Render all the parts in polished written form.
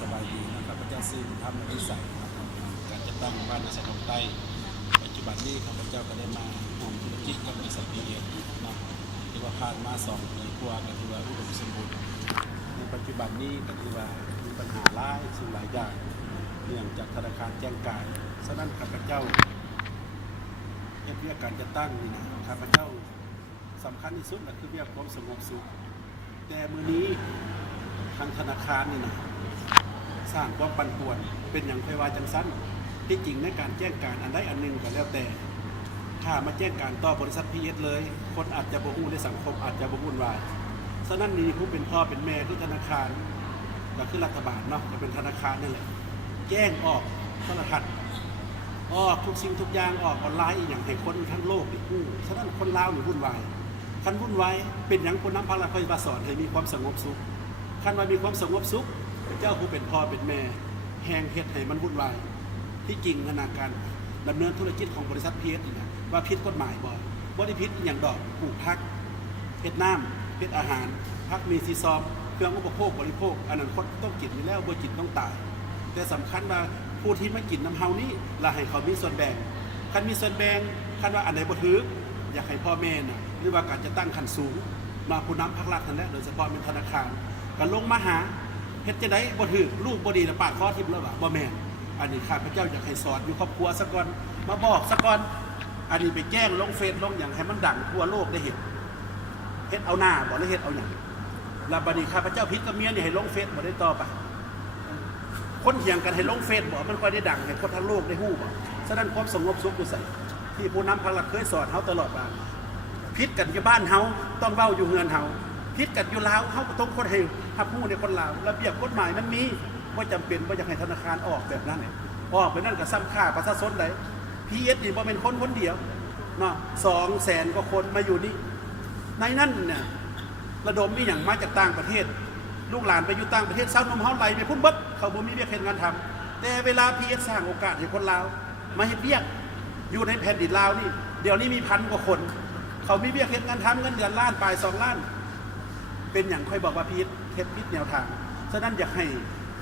สบายดีนะครับพระเจ้าซื้อทำในวิสัยนะครับการจัดตั้งบ้านในสนองใต้ปัจจุบันนี้ครับพระเจ้าก็ได้มาร่วมธุรกิจกับบริษัทพีเอสนะที่ว่าผ่านมา2 ปีกว่าก็ถือว่าอุดมสมบูรณ์ในปัจจุบันนี้ก็ถือว่ามีปัญหาหลายสิ่งหลายอย่างเนื่องจากธนาคารแจ้งการฉะนั้นข้าพเจ้าเรียกการจัดตั้งนี่นะข้าพเจ้าสำคัญที่สุดก็คือเรียกความสงบสุขแต่มื้อนี้ทางธนาคารนี่นะสร้างความปั่นป่วนเป็นอย่างไพว่าจังสั้นที่จริงในการแจ้งการอันใดอันหนึ่งก็แล้วแต่ถ้ามาแจ้งการต่อบริษัทพีเอสเลยคนอาจจะบ่ฮู้ในสังคมอาจจะบ่วุ่นวายฉะนั้นนี่ผู้เป็นพ่อเป็นแม่คือธนาคารก็คือรัฐบาลเนาะก็เป็นธนาคารนั่นแหละแจ้งออกโทรทัศน์ออกทุกสิ่งทุกอย่างออกออนไลน์อย่างให้คนทั้งโลกได้ฮู้ฉะนั้นคนลาวนี่วุ่นวายคันวุ่นวายเป็นอย่างคนน้ำพระราชบาสอนให้มีความสงบสุขคันว่ามีความสงบสุขเจ้าผู้เป็นพ่อเป็นแม่แห่งเฮ็ดให้มันวุ่นวายที่จริงธนาคารดำเนินธุรกิจของบริษัทพีเอสนี่นะว่าผิดกฎหมายบ่ได้ผิดอย่างดอกปลูกพักเฮ็ดน้ำเฮ็ดอาหารพักมีซีซอมเครื่องอุปโภคบริโภคอันนั้นคนต้องกินอยู่แล้วบ่กินต้องตายแต่สำคัญว่าผู้ที่มากินน้ำเฮานี้ละให้เขามีส่วนแบ่งคันมีส่วนแบ่งคันว่าอันไหนบ่ถืออยากให้พ่อแม่น่ะหรือว่าการจะตั้งขั้นสูงมาผู้นำภาครัฐนั่นแหละโดยเฉพาะเป็นธนาคารก็ลงมาหาเฮ็ดจังได๋บ่ถือลูกบ่ดีน่ะปาดคอทิ่มแล้วบ่แม่นอันนี้ข้าพเจ้าอยากให้สอนอยู่ครอบครัวซะก่อนมาบอกซะก่อนอันนี้ไปแจ้งลงเฟซลงอย่างให้มันดังทั่วโลกได้เห็นเฮ็ดเอาหน้าบ่ได้เฮ็ดเอาหยังแล้วบัดนี้ข้าพเจ้าผิดกับเมียนี่ให้ลงเฟซบ่ได้ต่อไปคนเถียงกันให้ลงเฟซบ่มันค่อยได้ดังให้คนทั้งโลกได้ฮู้บ่ฉะนั้นความสงบสุขอยู่ไสที่ผู้นำภาครัฐเคยสอนเฮาตลอดว่าผิดกันอยู่บ้านเฮาต้องเว้าอยู่เฮือนเฮาผิดกันอยู่ลาวเฮาก็ต้องคนให้รับรู้ในคนลาวระเบียบกฎหมายมันมีบ่จำเป็นบ่อยากให้ธนาคารออกแบบนั้นออกไปนั่นก็ซ้ำค่าประชาชนได้พีเอสนี่บ่แม่นคนคนเดียวเนาะ200,000 กว่าคนมาอยู่นี่ในนั้นเนี่ยระดมมีหยังมาจากต่างประเทศลูกหลานไปอยู่ต่างประเทศเซานมเฮาไหลไปพุ่นเบิดเขาบ่มีเวียกเฮ็ดงานทำแต่เวลาพีเอสสร้างโอกาสให้คนลาวมาเฮ็ดเวียกอยู่ในแผ่นดินลาวนี่เดี๋ยวนี้มี1,000 กว่าคนเขามีเวียกเฮ็ดงานทำเงินเดือนล้านปลาย2 ล้านเป็นอย่างค่อยบอกว่าพีเฮ็ดผิดแนวทางฉะนั้นอยากให้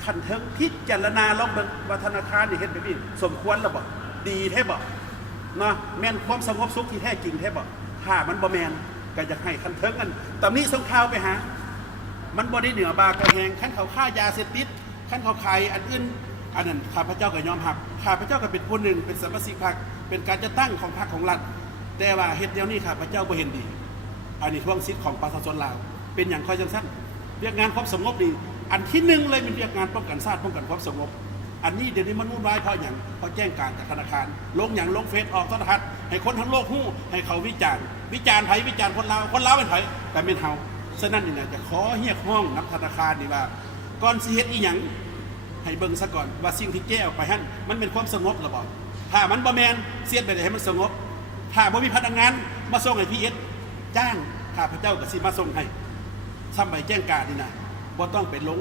คันเทิงพิจารณาลองเบิ่งว่าธนาคารนี่เฮ็ดแบบนี้สมควรหรือบ่ดีแท้บ่เนาะแม่นความสงบสุขที่แท้จริงแท้บ่ถ้ามันบ่แม่นก็อยากให้คันเทิงกันตำนี้ส่งข่าวไปหามันบ่ได้เหนือบากระแหงคันเขาฆ่ายาเสพติดคันเขาขายอันอื่นอันนั้นข้าพเจ้าก็ยอมรับข้าพเจ้าก็เป็นผู้หนึ่งเป็นสมาชิกพรรคเป็นการจัดตั้งของพรรคของรัฐแต่ว่าเฮ็ดเดี๋ยวนี้ข้าพเจ้าบ่เห็นดีอันนี้ท่วงสิทธิ์ของประชาชนลาวเป็นอย่างค่อยจังซั่นเรียกงานความสงบนี่อันที่1เลยเป็นเรียกงานป้องกันชาติป้องกันความสงบอันนี้เดี๋ยวนี้มันวุ่นวายเพราะอย่างเพราะแจ้งการจากธนาคารลงอย่างลงเฟซออกโทรทัศน์ให้คนทั้งโลกฮู้ให้เขาวิจารณ์ไผวิจารณ์คนลาวเป็นไผแต่เป็นเฮาฉะนั้นนี่นะจะขอเรียกร้องนักธนาคารนี่ว่าก่อนสิเฮ็ดอีหยังให้เบิ่งซะก่อนว่าสิ่งที่แก้ออกไปหั่นมันเป็นความสงบหรือบ่ถ้ามันบ่แม่นเสียดไปได้ให้มันสงบถ้าบ่มีพนักงานมาส่งให้พีเอสจ้างข้าพเจ้าก็สิมาส่งให้ซ้ำใบแจ้งการนี่นะบ่ต้องไปลง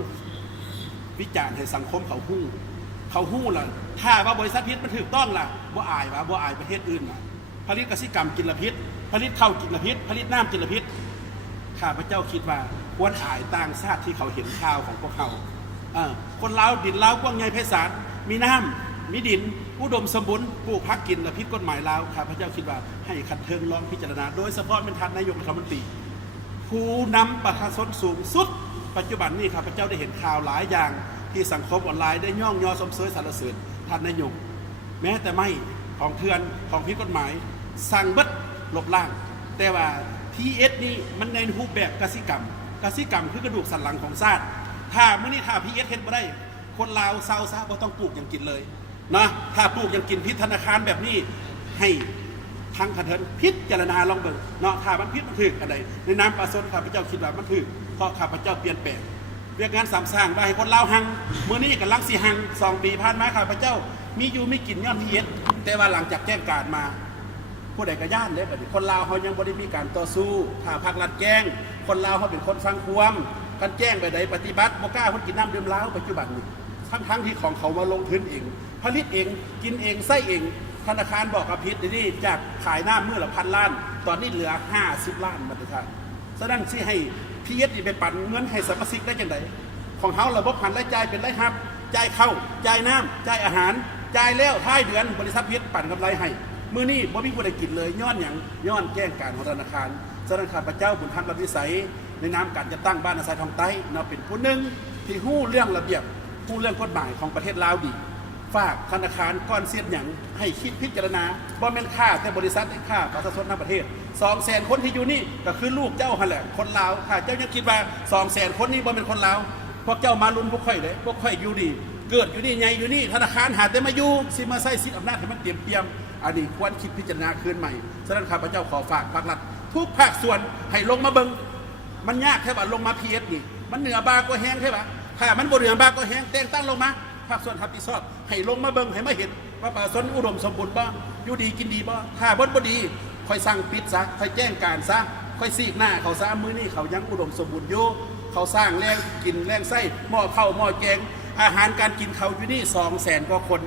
วิจารณ์ให้สังคมเขาฮู้ล่ะถ้าว่าบริษัทพิษมันถูกต้องล่ะบ่อายประเทศอื่นล่ะผลิตกสิกรรมกินละพิษผลิตข้าวกินละพิษผลิตน้ำกินละพิษข้าพเจ้าคิดว่าควรอายต่างชาติที่เขาเห็นข่าวของพวกเขาคนลาวดินลาวกว้างใหญ่ไพศาลมีน้ำมีดินอุดมสมบูรณ์ปลูกพักกินละพิษกฎหมายลาวข้าพเจ้าคิดว่าให้คันเทิงลองพิจารณาโดยเฉพาะเป็นท่านนายกรัฐมนตรีผู้นำประชาชนสูงสุดปัจจุบันนี้ข้าพเจ้าได้เห็นข่าวหลายอย่างที่สังคมออนไลน์ได้ย่องยอสมเสยสรรเสริญท่านนายกแม้แต่ไม่ของเถื่อนของผิดกฎหมายสั่งเบิดลบล้างแต่ว่าพีเอสนี่มันในรูปแบบกสิกรรมคือกระดูกสันหลังของชาติถ้ามื้อนี้ถ้าพีเอสเฮ็ดบ่ได้คนลาวเซาซะบ่ต้องปลูกอย่างกินเลยนะถ้าปลูกอย่างกินพิษธนาคารแบบนี้ให้ทางคันเทิงพิจารณาลองเบิ่งเนาะถ้ามันผิดมันถูกอันใดในนามประชาชนข้าพเจ้าคิดว่ามันถูกเพราะข้าพเจ้าเปลี่ยนแปลงเรียกงานสามสร้างว่าให้คนลาวหังเมื่อนี้กับลังสีหัง2 ปีผ่านมาข้าพเจ้ามีอยู่มีกินย้อนพีเอสแต่ว่าหลังจากแจ้งการมาผู้ใดก็ย่านเลยแบบนี้คนลาวเขายังบ่ได้มีการต่อสู้ถ้าภาครัฐแจ้งคนลาวเขาเป็นคนฟังความการแจ้งไปใดปฏิบัติบ่กล้าคนกินน้ำดื่มเหล้าปัจจุบันนี้ทั้งที่ของเขามาลงทุนเองผลิตเองกินเองใส่เองธนาคารบอกกับพิษนี่จากขายน้ำมื้อละ1,000 ล้านตอนนี้เหลือ50 ล้านบาทฉะนั้นสิให้พีเอสไปปั่นเงินให้สมาชิกได้จังได ของเฮาระบบหันรายจ่ายเป็นรายรับจ่ายเข้าจ่ายน้ำจ่ายอาหารจ่ายแล้วท้ายเดือนบริษัทเพชรปั่นกำไรให้มื้อนี้บ่มีผู้ใดกินเลยย้อนหยังย้อนแก้งการของธนาคารพระเจ้าบุญธรรมรัฐวิสัยในนามการจะตั้งบ้านอาศัยทองใต้เราเป็นผู้หนึ่งที่ฮู้เรื่องระเบียบฮู้เรื่องกฎหมายของประเทศลาวดีฝากธนาคารก้อนเสียดหยังให้คิดพิจารณาบ่แม่นค่าแต่บริษัทได้ค่าประชาชนทั้งประเทศ 200,000 คนที่อยู่นี่ก็คือลูกเจ้าหั่นแหละคนลาวถ้าเจ้ายังคิดว่า 200,000 คนนี้บ่เป็นคนลาวพวกเจ้ามาลุ้นพวกข่อยเลยพวกข่อยอยู่ดีเกิดอยู่นี่ใหญ่อยู่นี่ธนาคารหาแต่มาอยู่สิมาใช้สิทธิอำนาจให้มันเตรียมอันนี้ควรคิดพิจารณาคืนใหม่ฉะนั้นข้าพเจ้าขอฝากภาครัฐทุกภาคส่วนให้ลงมาเบิ่งมันยากแค่ว่าลงมาพีเอสนี่มันเหนือบาก็แห้งใช่ปะถ้ามันบ่เหนือบาก็แห้งแต่งตั้งลงมาภาคส่วนรับผิดชอบให้ลงมาเบิ่งให้มาเห็นว่าประชาชนอุดมสมบูรณ์บ่อยู่ดีกินดีบ่ถ้าบ่ดีค่อยสั่งปิดซะค่อยแจ้งการซะค่อยซีกหน้าเขาซะมื้อนี้เขายังอุดมสมบูรณ์อยู่เขาสร้างแรงกินแรงไส้หม้อข้าวหม้อแกงอาหารการกินเขาอยู่นี่ 200,000 กว่าคน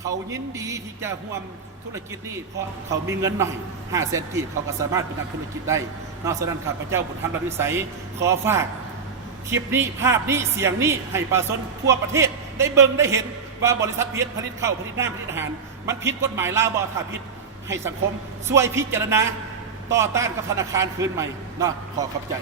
เขายินดีที่จะร่วมธุรกิจนี้เพราะเขามีเงินหน่อย 500,000 กีบเขาก็สามารถเป็นนักธุรกิจได้นอกจากนั้นข้าพเจ้าบุญธรรมรัฐวิสัยขอฝากคลิปนี้ภาพนี้เสียงนี้ให้ประชาชนทั่วประเทศได้เบิ่งได้เห็นว่าบริษัทเพชรผลิตข้าวผลิตน้ำผลิตอาหารมันผิดกฎหมายลาวบ่ถ้าผิดให้สังคมช่วยพิจารณาต่อต้านกับธนาคารคืนใหม่เนาะขอขอบใจ